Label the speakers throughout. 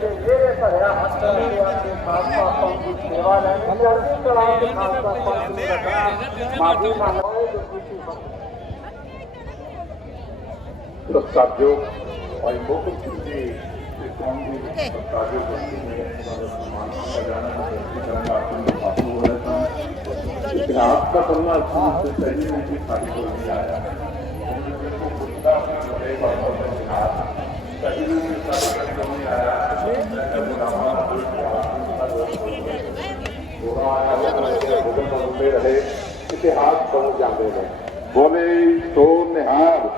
Speaker 1: ਦੇ ਮੇਰੇ ਭਰਿਆ ਹੱਥ ਦੇ ਆਖੇ ਖਾਲਸਾ ਪੰਥ ਦੀ ਸੇਵਾ ਲੈਣ ਚੜ੍ਹਦੀ ਕਲਾ ਦੇ ਖਾਲਸਾ ਪੰਥ ਦੀ ਰੱਖਣਾ ਮਾਫੀ ਮੰਗੋਏ
Speaker 2: ਦੁਖੀ ਤੋਂ ਸਤਿਯੋਗ ਭਾਈ ਮੋਹਨ ਸਿੰਘ ਜੀ ਦੇ ਕੌਮ ਦੀ ਸਤਿਯੋਗ ਬੰਦੀ ਨੇ ਸਨਮਾਨ ਕੀਤਾ ਜਾਣਾ ਹੈ। ਇਸ ਤਰ੍ਹਾਂ ਆਪ ਨੂੰ ਪਾਸ ਹੋ ਰਿਹਾ ਹੈ। ਇਸ ਤਰ੍ਹਾਂ ਆਪ ਦਾ ਸਨਮਾਨ ਸੀ ਤੇ ਸਹੀ ਨਹੀਂ ਸੀ ਸਾਡੇ ਕੋਲ ਆਇਆ। ਉਹਨਾਂ ਨੂੰ ਪੁੱਛਦਾ ਕਿ ਬੜੇ ਬਾਬਾ ਇਤਿਹਾਸ ਬਣ ਜਾਂਦੇ ਨੇ। ਬੋਲੇ ਸੋ ਨਿਹਾਰ,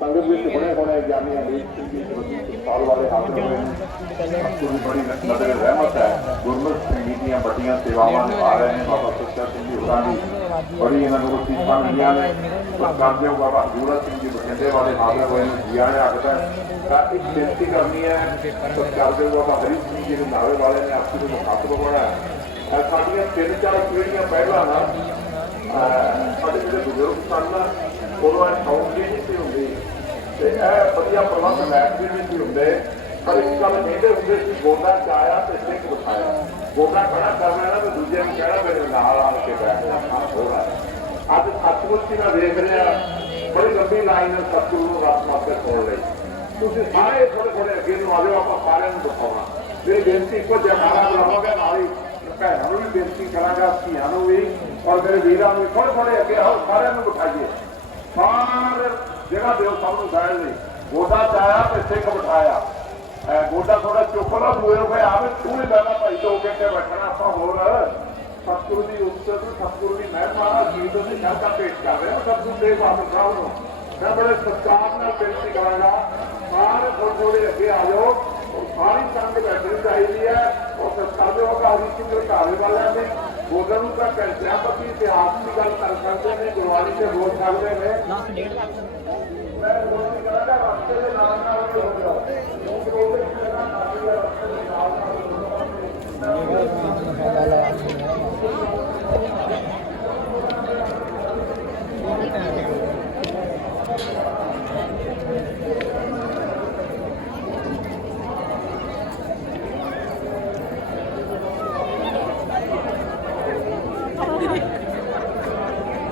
Speaker 2: ਸੰਗਤ ਵਿੱਚ ਬਣੇ ਹੋਣੇ ਗਿਆਨੀ ਅਮੀਰ ਸਿੰਘ ਜੀ ਜਵੱਦੀ ਸਾਲ ਵਾਲੇ ਹਾਜ਼ਰ ਹੋਏ ਨੇ। ਬੜੀ ਨਦਰ ਰਹਿਮਤ ਹੈ। ਗੁਰਮੁਖ ਸਿੰਘ ਦੀਆਂ ਵੱਡੀਆਂ ਸੇਵਾਵਾਂ ਨਿਭਾ ਰਹੇ ਨੇ ਬਾਬਾ ਸੁੱਚਾ ਸਿੰਘ ਜੀ ਹੋਰਾਂ ਦੀ। ਬੜੀ ਇਹਨਾਂ ਨੂੰ ਸੀਸਾਂ ਮਿਲੀਆਂ ਨੇ। ਸਰਕਾਰ ਦੇ ਬਾਬਾ ਹਜੂਰਾ ਸਿੰਘ ਜੀ ਬਠਿੰਡੇ ਵਾਲੇ ਹਾਜ਼ਰ ਹੋਏ ਨੇ। ਜੀ ਆਇਆ ਆਖਦਾ ਤਾਂ ਇੱਕ ਬੇਨਤੀ ਕਰਨੀ ਹੈ ਸਰਕਾਰ ਦੇ ਬਾਬਾ ਹਰੀ ਸਿੰਘ ਜੀ ਦੇ ਨਾਵੇ ਵਾਲੇ ਨੇ ਆਪਸੀ ਮੁਖਾਤਬ ਬਣਾਇਆ ਹੈ ਸਾਡੀਆਂ ਤਿੰਨ ਚਾਰ ਪੀੜ੍ਹੀਆਂ ਪਹਿਲਾਂ ਨਾ ਸਾਡੇ ਜਿਹੜੇ ਬਜ਼ੁਰਗ ਸਨ ਉਦੋਂ ਇਹ ਸ਼ੌਂਕ ਜਿਹੀ ਨਹੀਂ ਸੀ ਹੁੰਦੀ। ਤੇ ਇਹ ਵਧੀਆ ਪ੍ਰਬੰਧ ਮੈਚ ਵੀ ਨਹੀਂ ਸੀ ਹੁੰਦੇ। ਪਰ ਇੱਕ ਗੱਲ ਕਹਿੰਦੇ ਹੁੰਦੇ ਸੀ, ਗੋਡਾ ਚਾਇਆ ਤੇ ਸਿੱਖ ਬਿਠਾਇਆ। ਗੋਡਾ ਖੜਾ ਕਰਨਾ ਨਾ ਤੇ ਦੂਜੇ ਨੂੰ ਕਹਿਣਾ, ਮੇਰੇ ਨਾਲ ਆ ਕੇ ਬੈਠ ਜਾ ਹੋਣਾ ਅੱਜ ਸੱਚਮੁੱਚ ਹੀ ਮੈਂ ਵੇਖ ਰਿਹਾ, ਬੜੀ ਲੰਬੀ ਲਾਈਨ ਹੈ ਸਤਿਗੁਰੂ ਨੂੰ ਰੱਬ ਵਾਸਤੇ ਕੋਲ ਲਈ। ਤੁਸੀਂ ਸਾਰੇ ਥੋੜੇ ਥੋੜੇ ਅੱਗੇ ਨੂੰ ਆ ਜਾਓ, ਆਪਾਂ ਸਾਰਿਆਂ ਨੂੰ ਦਿਖਾਉਣਾ। ਮੇਰੀ ਬੇਨਤੀ ਇੱਕੋ ਜਗਾਰਾ ਬੁਲਾਵਾਂਗਾ ਨਾਲ ਹੀ। ਭੈਣਾਂ ਨੂੰ ਵੀ ਬੇਨਤੀ ਕਰਾਂਗਾ, ਧੀਆਂ ਨੂੰ ਵੀ, ਔਰ ਮੇਰੇ ਵੀਰਾਂ ਨੂੰ ਥੋੜੇ ਥੋੜੇ ਅੱਗੇ ਆਓ, ਸਾਰਿਆਂ ਨੂੰ ਬਿਠਾਈਏ। ਸਾਰੇ ਜਿਹੜਾ ਦਿਓ ਸਭ ਨੂੰ ਬੈਠ ਲਈ ਗੋਡਾ ਚਾਇਆ ਤੇ ਸਿੱਖ ਬਿਠਾਇਆ। ਗੋਡਾ ਥੋੜਾ ਚੁੱਕ ਲਾ, ਦੂਏ ਨੂੰ ਆਵੇ ਤੂੰ ਹੀ ਬੈਠਾ ਭਾਈ, ਦੋ ਘੰਟੇ ਬੈਠਣਾ ਆਪਾਂ ਹੋਰ। ਸਤਿਗੁਰੂ ਦੀ ਉਸਤਤ ਸਤਿਗੁਰੂ ਦੀ ਮਹਿਮਾ ਜੀਵ ਦੀ ਸ਼ਰਧਾ ਪੇਸ਼ ਕਰ ਰਹੇ ਸਤਿਗੁਰੂ ਦੇ ਬਾਬਾ ਸਾਹਿਬ ਨੂੰ। ਮੈਂ ਬੜੇ ਸਤਿਕਾਰ ਨਾਲ ਬੇਨਤੀ ਕਰਾਂਗਾ, ਸਾਰੇ ਥੋੜੇ ਥੋੜੇ ਅੱਗੇ ਆ ਜਾਓ ਸਾਰੀ ਸੰਗਤ ਬੈਠਣੀ ਚਾਹੀਦੀ ਹੈ। ਔਰ ਸਤਿਕਾਰ ਸਿੰਘ ਘਾਲੇ ਵਾਲਿਆਂ ਨੇ ਬੋਲਣ ਨੂੰ ਤਾਂ ਘੰਟਿਆਂ ਇਤਿਹਾਸ ਦੀ ਗੱਲ ਕਰ ਸਕਦੇ ਨੇ ਗੁਰਬਾਣੀ ਤੇ ਬੋਲ ਸਕਦੇ ਨੇ। ਮੈਂ ਬੇਨਤੀ ਕਰਾਂਗਾ ਰਸਤੇ ਦੇ ਨਾਲ ਨਾਲ ਹੀ ਹੋ ਜਾਓ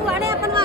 Speaker 3: ਵਾੜੇ ਆਪਾਂ ਨੂੰ ਆ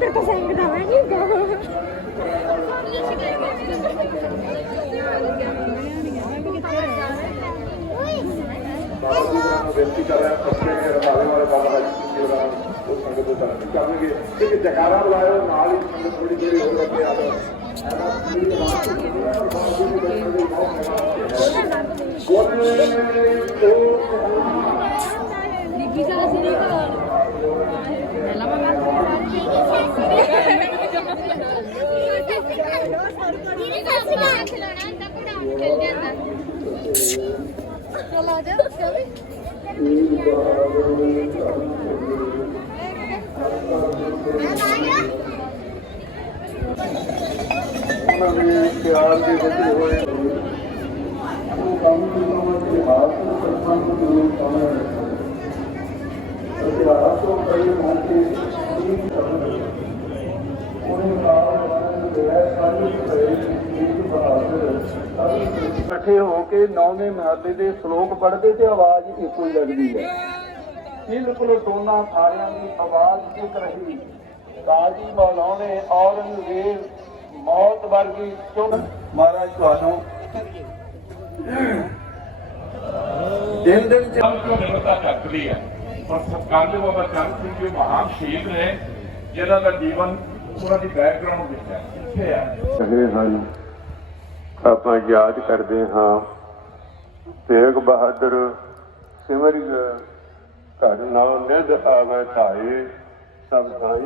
Speaker 3: ਵੇਖ ਤਾਂ ਸੰਗ ਦਾ
Speaker 2: ਬੇਨਤੀ ਕਰ ਰਿਹਾ ਪੱਕੇ ਨੇ ਰਮਾਲੇ ਵਾਲੇ ਬਾਬਾ ਜੀ ਜੀ ਹੋਰਾਂ ਉਹ ਸੰਗਤ ਦੇ ਤਰਫ ਕਰਨਗੇ। ਕਿ ਜਕਾਰਾ ਬੁਲਾਇਓ, ਨਾਲ ਹੀ ਸੰਗਤ ਥੋੜੀ ਦੇਰ ਹੋਰ ਅੱਗੇ ਆ ਜਾਓ
Speaker 3: ਬੀਬੀ ਦਾ ਸਿਰੇ ਕਾ ਪਹਿਲਾਂ ਚਲੋ ਜਾ ਚਲੋ
Speaker 2: ਉਹਨਾਂ ਦੇ ਪਿਆਰ ਦੇ ਵਧੇ ਹੋਏ ਉਹ ਕੰਮ ਦੀ ਸਮਝ ਦੇ ਹਾਥ ਨੂੰ ਸਰਪੰਚ ਨੂੰ ਜ਼ਰੂਰ ਪਾਉਣਾ ਹੈ ਇਤਿਹਾਸ ਤੋਂ ਕਈ ਮੌਕੇ ਠੀਕ ਕਰਨ ਉਹਨੇ ਨਾਲ ਬਣਨ ਦੇ ਹੈ ਸਾਰੀ ਸਹੀ ਇੱਕ ਬਹਾਦਰ ਇਕੱਠੇ ਹੋ ਕੇ ਨੌਵੇਂ ਮਹੱਲੇ ਦੇ ਸ਼ਲੋਕ ਪੜ੍ਹਦੇ ਤੇ ਆਵਾਜ਼ ਇੱਕੋ ਹੀ ਲੱਗਦੀ ਹੈ। ਬਿਲਕੁਲ ਦੋਨਾਂ ਥਾੜਿਆਂ ਦੀ ਆਵਾਜ਼ ਇੱਕ ਰਹੀ। ਕਾਜੀ ਮੌਲਾਨੇ ਔਰੰਗਜ਼ੇਬ ਮੌਤ ਵਰਗੀ ਚੁਣ ਮਹਾਰਾਜ ਤੁਹਾਨੂੰ ਦਿਨ ਦਿਨ ਚ
Speaker 4: ਸਭ ਤੋਂ ਨਿਮਰਤਾ ਚੱਕਦੀ ਹੈ। ਪਰ ਸਰਕਾਰ ਦੇ ਬਾਬਾ ਚੰਦ ਸਿੰਘ ਜੀ ਮਹਾਨ ਸ਼ਹੀਦ ਨੇ ਜਿਨ੍ਹਾਂ ਦਾ ਜੀਵਨ ਉਹਨਾਂ ਦੀ ਬੈਕਗ੍ਰਾਉਂਡ ਵਿੱਚ ਹੈ। ਇੱਥੇ ਹੈ
Speaker 2: ਹਨ ਆਪਾਂ ਯਾਦ ਕਰਦੇ ਹਾਂ। ਤੇਗ ਬਹਾਦਰ ਸਿਮਰ ਘਰ ਨਾਮ ਨਿਧ ਆਵੇ ਧਾਏ ਸਭ ਸਾਈ